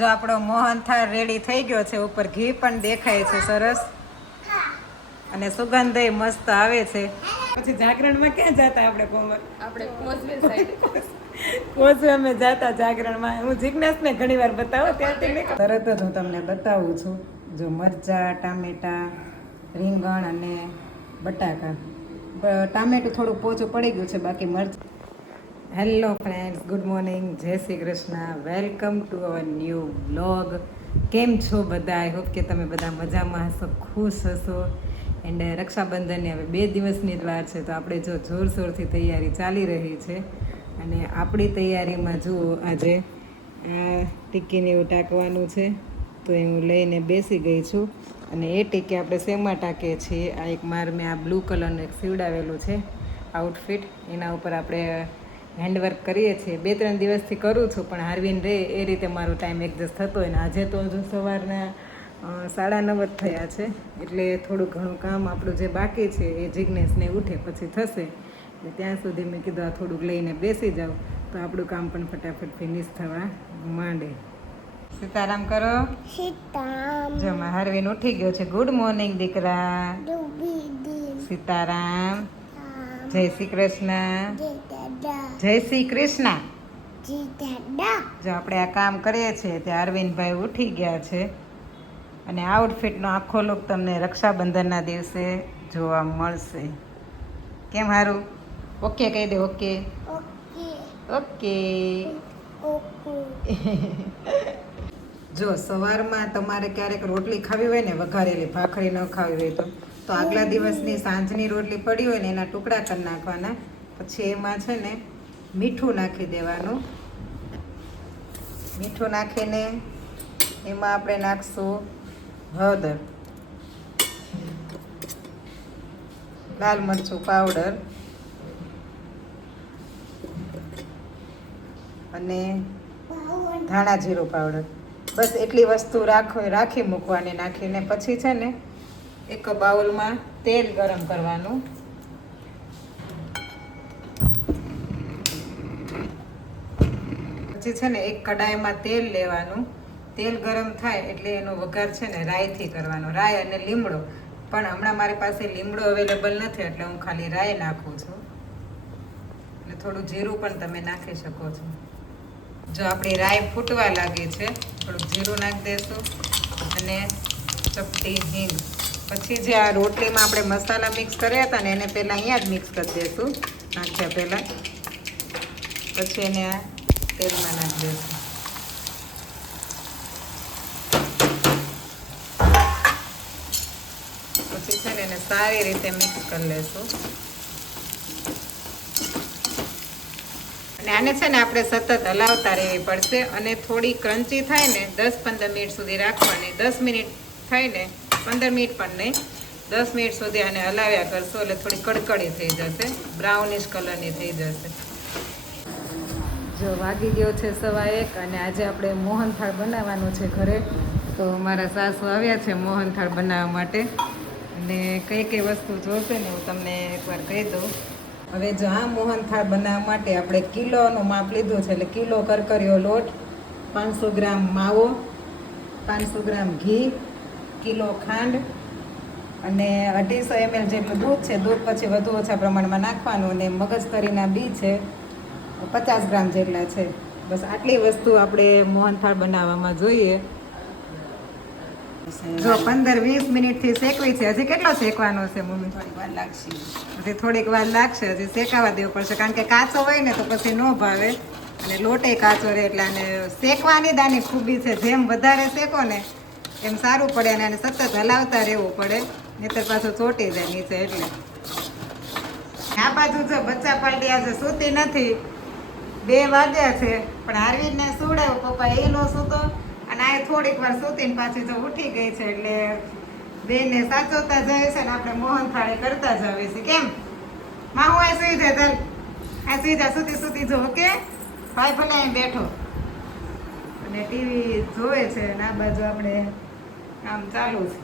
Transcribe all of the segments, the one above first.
જો આપણો મોહનથાળ રેડી થઈ ગયો છે, ઉપર ઘી પણ દેખાય છે સરસ અને સુગંધ મસ્ત આવે છે. પછી જાગરણમાં ક્યાં જતા આપણે કોમર? આપણે કોઝવે સાઈડ કોઝવે અમે જતા જાગરણમાં. હું જિજ્ઞાસને ઘણી વાર બતાવો ત્યાંથી તરત જ હું તમને બતાવું છું. જો મરચા, ટામેટા, રીંગણ અને બટાકા. ટામેટું થોડું પોચું પડી ગયું છે, બાકી મરચા. હેલો ફ્રેન્ડ્સ, ગુડ મોર્નિંગ, જય Shri Krishna, welcome to our new vlog. કેમ છો બધા? આઈ હોપ કે તમે બધા મજામાં હશો, ખુશ હશો. એન્ડ રક્ષાબંધનની હવે 2 દિવસની જ વાર છે, તો આપણે જો જોરશોરથી તૈયારી ચાલી રહી છે. અને આપણી તૈયારીમાં જુઓ, આજે ટીકીને એવું ટાંકવાનું છે, તો એ હું લઈને બેસી ગઈ છું. અને એ ટીકી આપણે શેમાં ટાંકીએ છીએ? આ એક મેં આ બ્લુ કલરનું એક સીવડાવેલું છે આઉટફિટ, એના ઉપર આપણે હેન્ડવર્ક કરીએ છીએ. 2-3 દિવસથી કરું છું, પણ હાર્વિન રહે એ રીતે મારો ટાઈમ એડજસ્ટ થતો હોય. ને આજે તો હજુ સવારના 9:30 જ થયા છે, એટલે થોડું ઘણું કામ આપણું જે બાકી છે એ જિજ્ઞેશને ઉઠે પછી થશે. એટલે ત્યાં સુધી મેં કીધું આ થોડુંક લઈને બેસી જાઉં, તો આપણું કામ પણ ફટાફટ ફિનિશ થવા માંડે. સીતારામ કરો. સીતારામ. જો હાર્વિન ઉઠી ગયો છે. ગુડ મોર્નિંગ દીકરા. સીતારામ. જય શ્રી કૃષ્ણ. જય શ્રી કૃષ્ણ. જો આપણે આ કામ કરીએ છીએ ત્યાં અરવિંદભાઈ ઉઠી ગયા છે. અને આઉટફિટનો આખો લુક તમને રક્ષાબંધનના દિવસે જોવા મળશે. કેમ હારું? ઓકે કહી દે. Okay okay. જો સવારમાં તમારે ક્યારેક રોટલી ખાવી હોય ને, વઘારેલી ભાખરી ન ખાવી હોય તો આગલા દિવસની સાંજની રોટલી પડી હોય ને એના ટુકડા કરી નાખવાના. પછી એમાં છે ને મીઠું નાખી દેવાનું. મીઠું નાખીને એમાં આપણે નાખશું હળદર, લાલ મરચું પાવડર અને ધાણા જીરું પાવડર. બસ એટલી વસ્તુ રાખી મૂકવાની. નાખીને પછી છે ને એક બાઉલમાં તેલ ગરમ કરવાનું. પછી છે ને એક કડાઈમાં તેલ લેવાનું. તેલ ગરમ થાય એટલે એનો વઘાર છે ને રાઈથી કરવાનો. રાઈ અને લીમડો. પણ હમણાં મારી પાસે લીમડો અવેલેબલ નથી, એટલે હું ખાલી રાઈ નાખું છું. અને થોડું જીરું પણ તમે નાખી શકો છો. જો આપણી રાઈ ફૂટવા લાગી છે, થોડુંક જીરું નાખી દઈશું અને ચપટી હિંગ. પછી જે આ રોટલીમાં આપણે મસાલા મિક્સ કર્યા હતા ને, એને પહેલાં અહીંયા જ મિક્સ કરી દઈશું, નાખ્યા પહેલાં. પછી એને આ તેલમાં નાખી દઈશું. પછી છે ને એને સારી રીતે મિક્સ કરી લઈશું. અને આને છે ને આપણે સતત હલાવતા રહેવી પડશે. અને થોડી ક્રન્ચી થાય ને 10-15 મિનિટ સુધી રાખવાની. 10 મિનિટ થાય ને, 15 મિનિટ પણ નહીં, 10 મિનિટ સુધી આને હલાવ્યા કરશો એટલે થોડી કડકડી થઈ જશે, બ્રાઉનિશ કલરની થઈ જશે. જો વાગી ગયો છે 1:15 અને આજે આપણે મોહનથાળ બનાવવાનું છે ઘરે. તો મારા સાસુ આવ્યા છે મોહનથાળ બનાવવા માટે. અને કઈ કઈ વસ્તુ જોશે ને હું તમને એકવાર કહી દઉં. હવે જો આ મોહનથાળ બનાવવા માટે આપણે કિલોનું માપ લીધું છે, એટલે કિલો કરકરીયો લોટ, 500 ગ્રામ માવો, 500 ગ્રામ ઘી, કિલો ખાંડ અને 250 ml જેટલું દૂધ છે. દૂધ પછી વધુ ઓછા પ્રમાણમાં નાખવાનું. અને મગજતરીના બી છે 50 ગ્રામ જેટલા છે. બસ આટલી વસ્તુ આપણે મોહનથાળ બનાવવામાં જોઈએ. જો 15-20 મિનિટથી શેકવી છે. હજી કેટલો શેકવાનો છે મમ્મી? થોડીક વાર લાગશે. હજી થોડીક વાર લાગશે, હજી શેકાવા દેવું પડશે, કારણ કે કાચો હોય ને તો પછી ન ભાવે. અને લોટે કાચો રહે, એટલે આને શેકવાની દાની ખૂબી છે. જેમ વધારે શેકો ને એમ સારું પડે. અને આને સતત હલાવતા રહેવું પડે, નહીંતર પાછું ચોટી જાય નીચે. એટલે આ બાજુ જો બચ્ચા પાલટી આજે સૂતી નથી. 2 વાગ્યા છે, પણ હાર્વિનને સુવડાવ્યો પપ્પા, એ નો સૂતો. અને આ થોડીક વાર સૂતીને પાછી જો ઉઠી ગઈ છે, એટલે બેને સાચવતા જાય છે ને આપણે મોહનથાળે કરતા જ આવે છે. કેમ માં? હું આ સુઈ જાય, ચાલ આ સુઈ જા, સુતી જો. ઓકે ભાઈ ભલે અહીં બેઠો અને ટીવી જોવે છે, અને આ બાજુ આપણે કામ ચાલુ છે.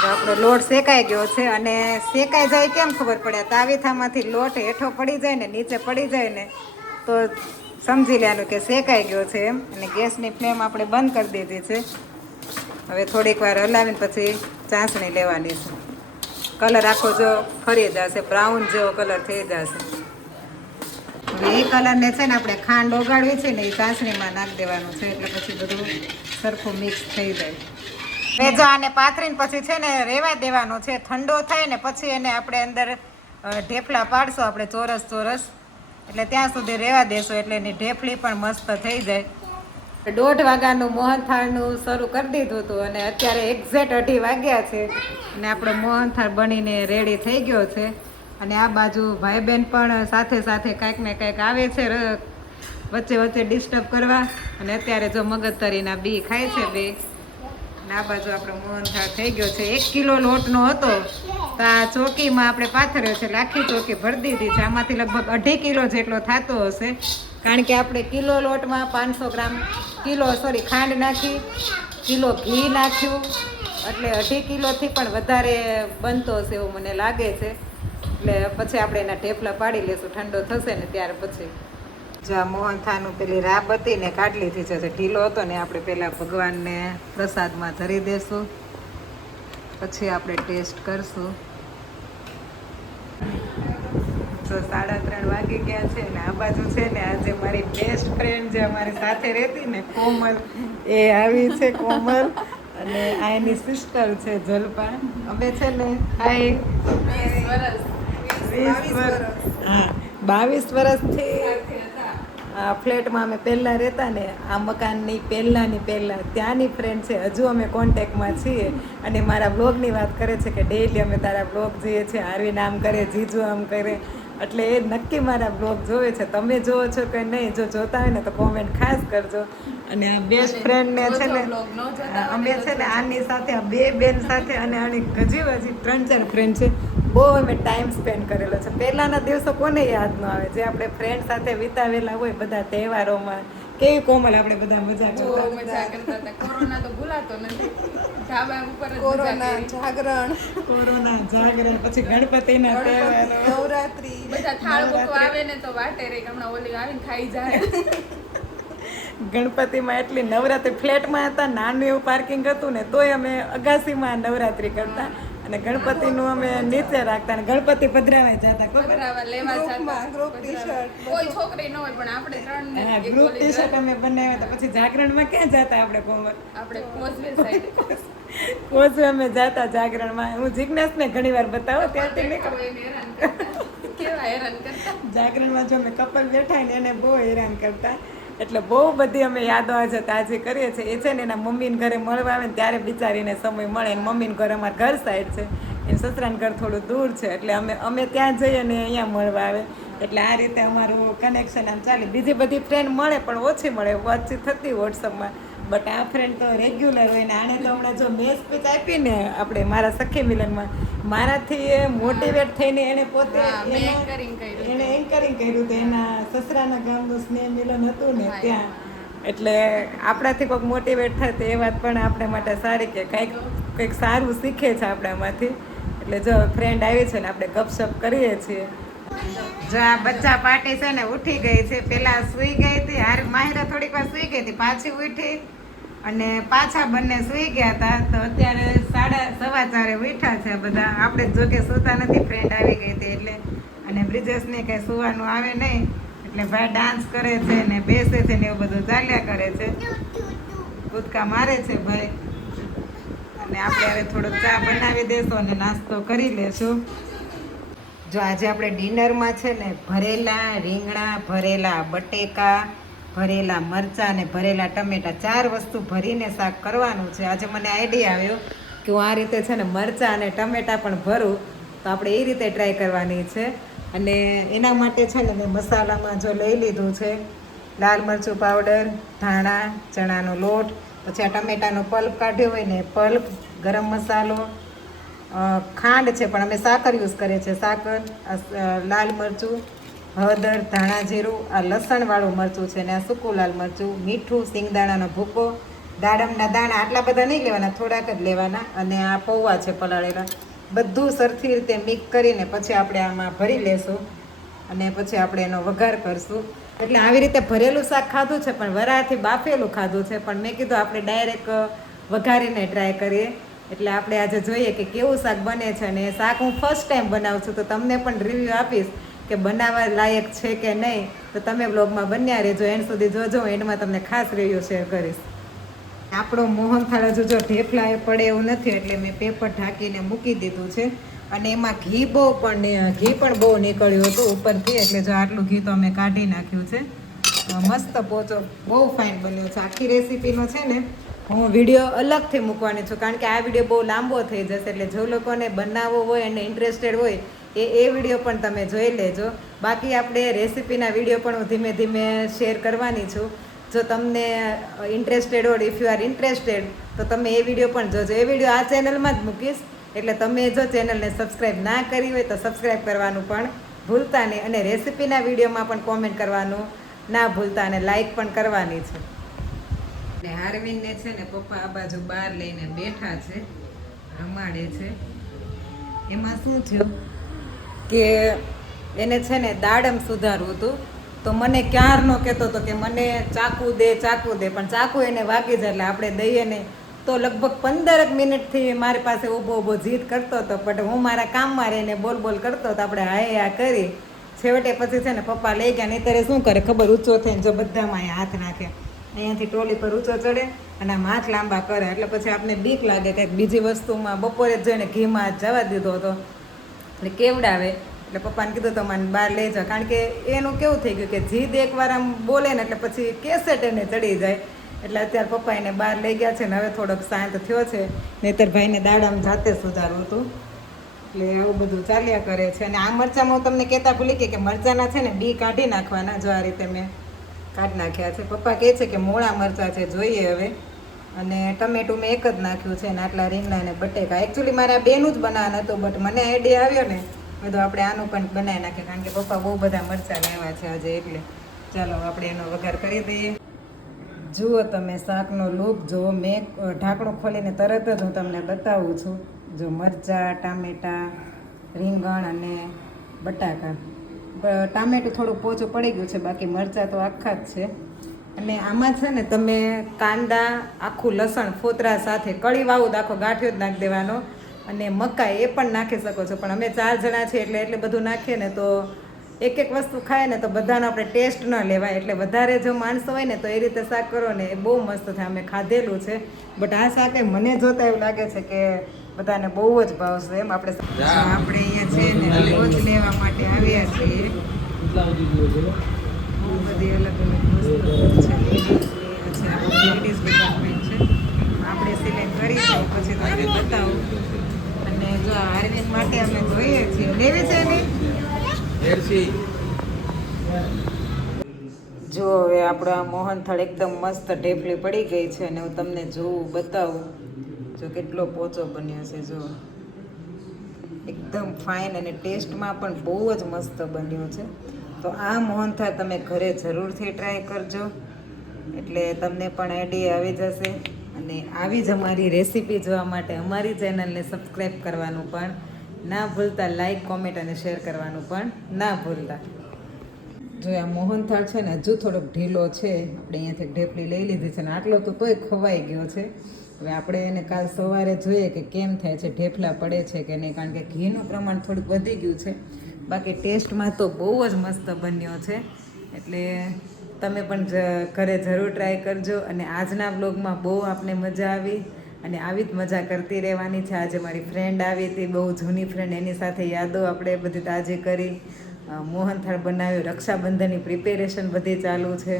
તો આપણો લોટ શેકાઈ ગયો છે અને શેકાઈ જાય કેમ ખબર પડે તાવીથામાંથી લોટ હેઠો પડી જાય ને નીચે પડી જાય ને તો સમજી લેવાનું કે શેકાઈ ગયો છે એમ. અને ગેસની ફ્લેમ આપણે બંધ કરી દીધી છે. હવે થોડીક વાર હલાવીને પછી ચાસણી લેવાની છે. કલર આખો જો ખરી જશે, બ્રાઉન જેવો કલર થઈ જશે. હવે એ કલરને છે ને આપણે ખાંડ ઓગાળવી છે ને એ ચાસણીમાં નાખી દેવાનું છે એટલે પછી બધું સરખું મિક્સ થઈ જાય. હવે જો આને પાથરીને પછી છે ને રેવા દેવાનો છે. ઠંડો થાય ને પછી એને આપણે અંદર ઢેફલા પાડશું આપણે ચોરસ ચોરસ, એટલે ત્યાં સુધી રેવા દેશું એટલે એની ઢેફલી પણ મસ્ત થઈ જાય. 1:30 વાગ્યાનું મોહનથાળનું શરૂ કરી દીધું હતું અને અત્યારે એક્ઝેક્ટ 2:30 વાગ્યા છે અને આપણો મોહનથાળ બનીને રેડી થઈ ગયો છે. અને આ બાજુ ભાઈ બહેન પણ સાથે સાથે કાંઈક ને કાંઈક આવે છે વચ્ચે વચ્ચે ડિસ્ટર્બ કરવા. અને અત્યારે જો મગજતરીના બી ખાય છે બે. અને આ બાજુ આપણો મોહનથાળ થઈ ગયો છે. 1 કિલો લોટનો હતો તો આ ચોકીમાં આપણે પાથર્યો છે, આખી ચોકી ભરી દીધી છે. આમાંથી લગભગ 2.5 કિલો જેટલો થતો હશે, કારણ કે આપણે કિલો લોટમાં 500 ગ્રામ ખાંડ નાખી, કિલો ઘી નાખ્યું, એટલે 2.5 કિલોથી પણ વધારે બનતો હશે એવું મને લાગે છે. એટલે પછી આપણે એના ઢેફલા પાડી લઈશું, ઠંડો થશે ને ત્યાર પછી. જો આ મોહનથાળનું પેલી રાબ હતી ને કાઢી લીધી છે, ઢીલો હતો ને આપણે પહેલાં ભગવાનને પ્રસાદમાં ધરી દેશું, પછી આપણે ટેસ્ટ કરશું. તો 3:30 વાગી ગયા છે ને આ બાજુ છે ને આજે મારી બેસ્ટ ફ્રેન્ડ જે અમારી સાથે રહેતી ને કોમલ, એ આવી છે. કોમલ અને આ એની સિસ્ટર છે જલપા. અમે છે ને 22 વર્ષથી આ ફ્લેટમાં અમે પહેલાં રહેતા ને, આ મકાનની પહેલાં ત્યાંની ફ્રેન્ડ છે. હજુ અમે કોન્ટેક્ટમાં છીએ અને મારા બ્લોગની વાત કરે છે કે ડેઈલી અમે તારા બ્લોગ જોઈએ છીએ, આરવીન આમ કરે, જીજુ આમ કરે. એટલે એ નક્કી મારા બ્લોગ જોવે છે. તમે જોવો છો કે નહીં, જો જોતા હોય ને તો કોમેન્ટ ખાસ કરજો. અને આ બેસ્ટ ફ્રેન્ડને છે ને અમે છે ને આની સાથે આ 2 બેન સાથે અને આની હજી 3-4 ફ્રેન્ડ છે, બહુ અમે ટાઈમ સ્પેન્ડ કરેલો છે. પહેલાંના દિવસો કોને યાદ ન આવે જે આપણે ફ્રેન્ડ સાથે વિતાવેલા હોય બધા તહેવારોમાં. કેવી કોમલ આપણે બધા મજા કરતા. કોરોના તો ભૂલાતો નથી. ધાબા ઉપર કોરોના જાગરણ, પછી ગણપતિના તહેવારો, નવરાત્રી, બધા થાળ મૂકવા આવે ને તો વાટે રહી હમણાં ઓલી આવીને ખાઈ જાય. ગણપતિમાં એટલી નવરાત્રી ફ્લેટમાં હતા, નાનું એવું પાર્કિંગ હતું ને તોય અમે અગાસીમાં નવરાત્રી કરતા અને ગણપતિનું અમે નીચે રાખતા અને ગણપતિ પધરાવા જતા. કોઈ છોકરી ન હોય પણ આપણે 3 ગ્રુપ ટી-શર્ટ અમે બનાવ્યા હતા. પછી જાગરણમાં ક્યાં જતા આપણે કોમલ? આપણે કોઝવે સાઈડ કોઝવે અમે જતા જાગરણમાં. હું જિજ્ઞાસને ઘણી વાર બતાવો ત્યાંથી કેવા હેરાન કરતા. જાગરણમાં જો અમે કપલ બેઠા ને એને બહુ હેરાન કરતા. એટલે બહુ બધી અમે યાદો આજે તાજી કરીએ છીએ. એ છે ને એના મમ્મીને ઘરે મળવા આવે ને ત્યારે બિચારીને સમય મળે. એને મમ્મીને ઘર અમારા ઘર સાઈડ છે, એને સસરાનું ઘર થોડું દૂર છે, એટલે અમે ત્યાં જઈએ ને અહીંયા મળવા આવે. એટલે આ રીતે અમારું કનેક્શન આમ ચાલે. બીજી બધી ફ્રેન્ડ મળે પણ ઓછી મળે, વાતચીત થતી વોટ્સઅપમાં. બટ આ ફ્રેન્ડ તો રેગ્યુલર હોય ને આને તો હમણાં જો મેં સ્પીચ આપી ને આપણે મારા સખી મિલનમાં, મારાથી એ મોટિવેટ થઈને એને પોતે એને એન્કરિંગ કર્યું હતું. એના સસરાના ગામનું સ્નેહ મિલન હતું ને ત્યાં. એટલે આપણાથી કોઈક મોટિવેટ થાય તો એ વાત પણ આપણે માટે સારી કે કંઈક સારું શીખે છે આપણામાંથી. એટલે જો ફ્રેન્ડ આવી છે ને આપણે ગપશપ કરીએ છીએ. જો આ બચ્ચા પાર્ટી છે ને ઉઠી ગઈ છે. પેલા સૂઈ ગઈ હતી, માહિરા થોડીક વાર સૂઈ ગઈ હતી, પાછી ઉઠી અને પાછા બંને સૂઈ ગયા હતા. તો અત્યારે 4:15 ઉઠ્યા છે બધા. આપણે જો કે સૂતા નથી, ફ્રેન્ડ આવી ગઈ હતી એટલે. અને બ્રિજેશને કંઈ સૂવાનું આવે નહીં એટલે ભાઈ ડાન્સ કરે છે ને બેસે છે ને એવું બધું ચાલ્યા કરે છે, કૂદકા મારે છે ભાઈ. અને આપણે હવે થોડોક ચા બનાવી દેશું અને નાસ્તો કરી લેશું. જો આજે આપણે ડિનરમાં છે ને ભરેલા રીંગણા, ભરેલા બટેકા, ભરેલા મરચાં અને ભરેલા ટમેટા 4 વસ્તુ ભરીને શાક કરવાનું છે. આજે મને આઈડિયા આવ્યો કે હું આ રીતે છે ને મરચાં અને ટમેટા પણ ભરું, તો આપણે એ રીતે ટ્રાય કરવાની છે. અને એના માટે છે ને મેં મસાલામાં જો લઈ લીધું છે લાલ મરચું પાવડર, ધાણા, ચણાનો લોટ, પછી આ ટમેટાનો પલ્પ કાઢ્યો હોય ને પલ્પ, ગરમ મસાલો, ખાંડ છે પણ અમે સાકર યુઝ કરીએ છીએ, સાકર, લાલ મરચું, હળદર, ધાણા જીરું, આ લસણવાળું મરચું છે ને આ સૂકું લાલ મરચું, મીઠું, સિંગદાણાનો ભૂકો દાડમના દાણા આટલા બધા નહીં લેવાના, થોડાક જ લેવાના. અને આ પૌવા છે પલાળેલા, બધું સરખી રીતે મિક્સ કરીને પછી આપણે આમાં ભરી લેશું અને પછી આપણે એનો વઘાર કરશું. એટલે આવી રીતે ભરેલું શાક ખાધું છે, પણ વરાળથી બાફેલું ખાધું છે, પણ મેં કીધું આપણે ડાયરેક્ટ વઘારીને ટ્રાય કરીએ. એટલે આપણે આજે જોઈએ કે કેવું શાક બને છે. અને એ શાક હું ફર્સ્ટ ટાઈમ બનાવું છું, તો તમને પણ રિવ્યૂ આપીશ કે બનાવવા લાયક છે કે નહીં. તો તમે બ્લોગમાં બન્યા રહેજો, એન્ડ સુધી જોજો. એન્ડમાં તમને ખાસ રિવ્યૂ શેર કરીશ. આપણો મોહનથાળ હજુ જો ઢેફલા એ પડે એવું નથી, એટલે મેં પેપર ઢાંકીને મૂકી દીધું છે. અને એમાં ઘી પણ બહુ નીકળ્યું હતું ઉપરથી, એટલે જો આટલું ઘી તો અમે કાઢી નાખ્યું છે. મસ્ત પોચો બહુ ફાઇન બન્યો છે. આખી રેસીપીનો છે ને હું વિડીયો અલગથી મૂકવાની છું, કારણ કે આ વિડીયો બહુ લાંબો થઈ જશે. એટલે જો લોકોને બનાવવો હોય અને ઇન્ટરેસ્ટેડ હોય એ વિડીયો પણ તમે જોઈ લેજો. બાકી આપણે રેસીપીના વિડીયો પણ હું ધીમે ધીમે શેર કરવાની છું. જો તમને ઇન્ટરેસ્ટેડ હોય, ઇફ યુ આર ઇન્ટરેસ્ટેડ, તો તમે એ વિડીયો પણ જોજો. એ વિડીયો આ ચેનલમાં જ મૂકીશ, એટલે તમે જો ચેનલને સબસ્ક્રાઈબ ના કરી હોય તો સબસ્ક્રાઈબ કરવાનું પણ ભૂલતા નહીં. અને રેસીપીના વિડીયોમાં પણ કોમેન્ટ કરવાનું ના ભૂલતા, અને લાઈક પણ કરવાની છે. ને હાર્વિનને છે ને પપ્પા આ બાજુ બહાર લઈને બેઠા છે, રમાડે છે. એમાં શું થયું કે એને છે ને દાડમ સુધારવું હતું, તો મને ક્યારનો કહેતો હતો કે મને ચાકુ દે, પણ ચાકુ એને વાગી જાય એટલે આપણે દઈએ નહીં. તો લગભગ 15 મિનિટથી મારી પાસે ઊભો જીદ કરતો હતો, પણ હું મારા કામમાં રહીને બોલ કરતો હતો. આપણે હા કરી છેવટે પછી છે ને પપ્પા લઈ ગયા. નહીં ત્યારે શું કરે ખબર, ઊંચો થઈને જો બધામાં અહીંયા હાથ નાખે, અહીંયાથી ટોલી પર ઊંચો ચડે અને આમ હાથ લાંબા કરે. એટલે પછી આપણે બીક લાગે કંઈક બીજી વસ્તુમાં. બપોરે જ જઈને ઘીમાં જવા દીધો હતો, એટલે કેવડાવે. એટલે પપ્પાને કીધું તો મને બહાર લઈ જાઓ, કારણ કે એનું કેવું થઈ ગયું કે જીદ એકવાર આમ બોલે ને એટલે પછી કેસેટ એને ચડી જાય. એટલે અત્યારે પપ્પા એને બહાર લઈ ગયા છે ને હવે થોડોક શાંત થયો છે. નહીંતર ભાઈને દાડામાં જાતે સુધારવું હતું. એટલે આવું બધું ચાલ્યા કરે છે. અને આ મરચાંમાં તમને કહેતા ભૂલી ગઈ કે મરચાંના છે ને બી કાઢી નાખવાના. જો આ રીતે મેં કાઢી નાખ્યા છે. પપ્પા કહે છે કે મોળા મરચાં છે, જોઈએ હવે. અને ટમેટું મેં એક જ નાખ્યું છે, ને આટલા રીંગણા અને બટેકા. એકચ્યુઅલી મારે આ બેનું જ બનાવવાનું હતું, બટ મને આઈડિયા આવ્યો ને બધું આપણે આનું પણ બનાવી નાખીએ, કારણ કે પપ્પા બહુ બધા મરચાં લેવા છે આજે. એટલે ચાલો આપણે એનો વઘાર કરી દઈએ. જુઓ તમે શાકનો લુક જુઓ. મેં ઢાંકણું ખોલીને તરત જ હું તમને બતાવું છું. જો મરચાં, ટામેટાં, રીંગણ અને બટાકા. ટામેટું થોડું પોચું પડી ગયું છે, બાકી મરચાં તો આખા જ છે. અને આમાં છે ને તમે કાંદા, આખું લસણ ફોતરા સાથે કળીવાળું આખો ગાંઠિયો જ નાખી દેવાનો. અને મકાઈ એ પણ નાખી શકો છો, પણ અમે 4 જણા છીએ એટલે બધું નાખીએ ને તો એક વસ્તુ ખાય ને તો બધાનો આપણે ટેસ્ટ ન લેવાય. એટલે વધારે જો માણસો હોય ને તો એ રીતે શાક કરો ને એ બહુ મસ્ત થાય. અમે ખાધેલું છે, બટ આ શાક મને જોતા એવું લાગે છે કે બધાને બહુ જ ભાવશે. એમ આપણે અહીંયા છે ને રોજ લેવા માટે આવ્યા છીએ. બહુ બધી અલગ લેડીઝ ડિપાર્ટમેન્ટ છે. આપણે સિલેક્ટ કરીશું પછી તમને બતાવું. અને જો આરવીન માટે અમે જોઈએ છીએ, લેવી છે ને. જો હવે આપણો આ મોહનથાળ એકદમ મસ્ત ઢેફલી પડી ગઈ છે, અને હું તમને જોઉં બતાવું. જો કેટલો પોચો બન્યો છે, જો એકદમ ફાઇન. અને ટેસ્ટમાં પણ બહુ જ મસ્ત બન્યો છે. તો આ મોહનથાળ તમે ઘરે જરૂરથી ટ્રાય કરજો, એટલે તમને પણ આઈડિયા આવી જશે. અને આવી જ અમારી રેસીપી જોવા માટે અમારી ચેનલને સબસ્ક્રાઈબ કરવાનું પણ ના ભૂલતા. લાઈક, કોમેન્ટ અને શેર કરવાનું પણ ના ભૂલતા. જો આ મોહનથાળ છે ને હજુ થોડોક ઢીલો છે. આપણે અહીંયાથી ઢેફલી લઈ લીધી છે ને આટલો તો તોય ખવાઈ ગયો છે. હવે આપણે એને કાલ સવારે જોઈએ કે કેમ થાય છે, ઢેફલા પડે છે કે નહીં, કારણ કે ઘીનું પ્રમાણ થોડુંક વધી ગયું છે. બાકી ટેસ્ટમાં તો બહુ જ મસ્ત બન્યો છે. એટલે તમે પણ ઘરે જરૂર ટ્રાય કરજો. અને આજના વ્લોગમાં બહુ આપણે મજા આવી, અને આવી જ મજા કરતી રહેવાની છે. આજે મારી ફ્રેન્ડ આવી હતી, બહુ જૂની ફ્રેન્ડ, એની સાથે યાદો આપણે બધી તાજી કરી. મોહનથાળ બનાવ્યો, રક્ષાબંધનની પ્રિપેરેશન બધી ચાલુ છે.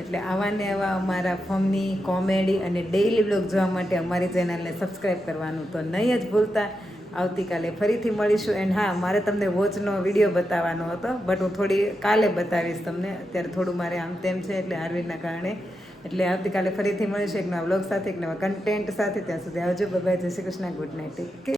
એટલે આવા ને આવા અમારા ફમની કોમેડી અને ડેઈલી વ્લોગ જોવા માટે અમારી ચેનલને સબસ્ક્રાઈબ કરવાનું તો નહીં જ ભૂલતા. આવતીકાલે ફરીથી મળીશું. એન્ડ હા, મારે તમને વોચનો વિડીયો બતાવવાનો હતો, બટ હું થોડી કાલે બતાવીશ તમને. અત્યારે થોડું મારે આમ તેમ છે એટલે આરવીના કારણે. એટલે આવતીકાલે ફરીથી મળીશું એક નવા વ્લોગ સાથે, એક નવા કન્ટેન્ટ સાથે. ત્યાં સુધી આવજો. બાય બાય, જય શ્રી કૃષ્ણ, ગુડ નાઇટ.